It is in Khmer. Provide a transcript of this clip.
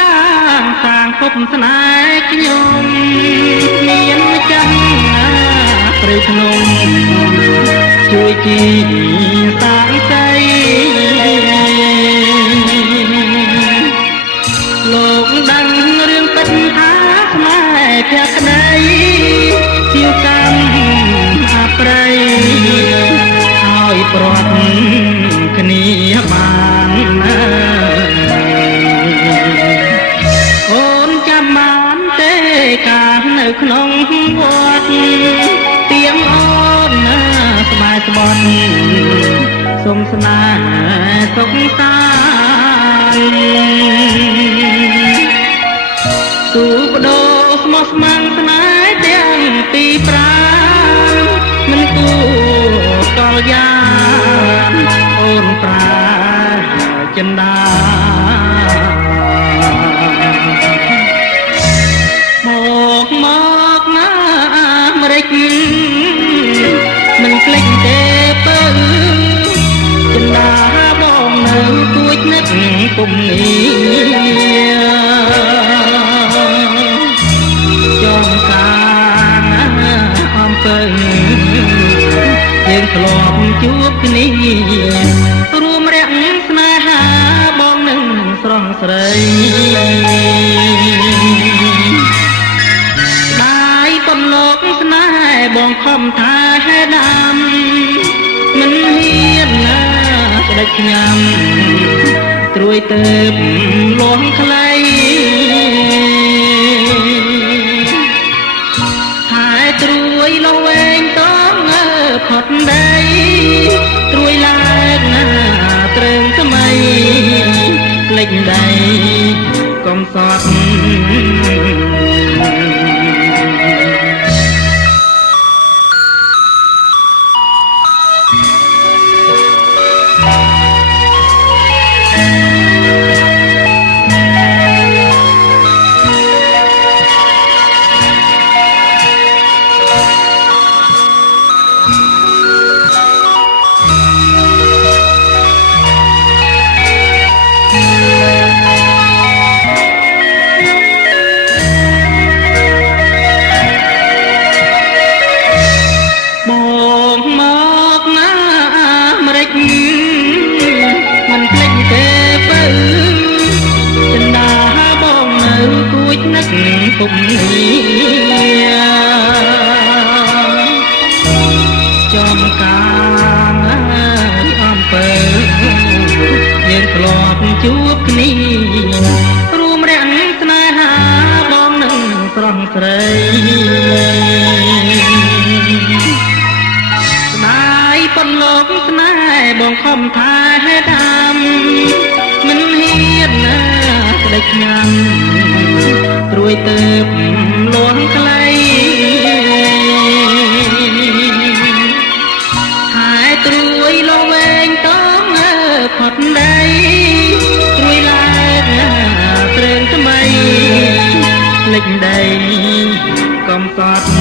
ដាសាងភពស្នេហ៍ខ្ញុំមានចាំព្រៃភ្នំជួយជីសាងសីលោកដឹងរឿងពិតថាស្នេហ៍ភក្តីជាកម្មអប្រ័យហើយព្រាត់គ្នាបានអូនចាំបានទេកាលនៅក្នុងវត្តទៀងអូនស្បែកស្បត់សុំស្នេហ៍សុខសាន្តទូបដោស្មោះស្ម័គ្រស្នេហ៍ទាំងពីរប្រាណមិនគួរកលយ៉ាងអូនប្រាចិន្តាមកណាអាមេរិកមិនភ្លេចទេពើចិន្តាបងនៅគួចនឹកគុំងារចំការអំពើយើងធ្លាប់ជួបគ្នារួមរាក់ស្នេហាបងនឹងស្រស់ស្រីដាយបំណងស្នេហ៍បងខំថាហេដាំមិនហ៊ានណាស្ដេចញ៉ាំត្រួយទៅលងខ្លីហើយត្រួយលវែងតងផុតដីត្រួយឡើងណាត្រឹងថ្មីភ្លេចដីកុំសត់មិនភ្លេចទេពើចិន្តាបងនៅគួចនឹកគុំងារចំការអំពើយើងធ្លាប់ជួបគ្នារួមរាក់ស្នេហាបងនឹងស្រស់ស្រីប៉ុនលោកស្នេហ៍បងខំថាហេដាំមិនហ៊ានណាស្ដេចញ៉ាំត្រួយទៅលងខ្លីហើយត្រួយលវែងតងផុតដីត្រួយឡើងណាត្រឹងថ្មីភ្លេចដីកំសត់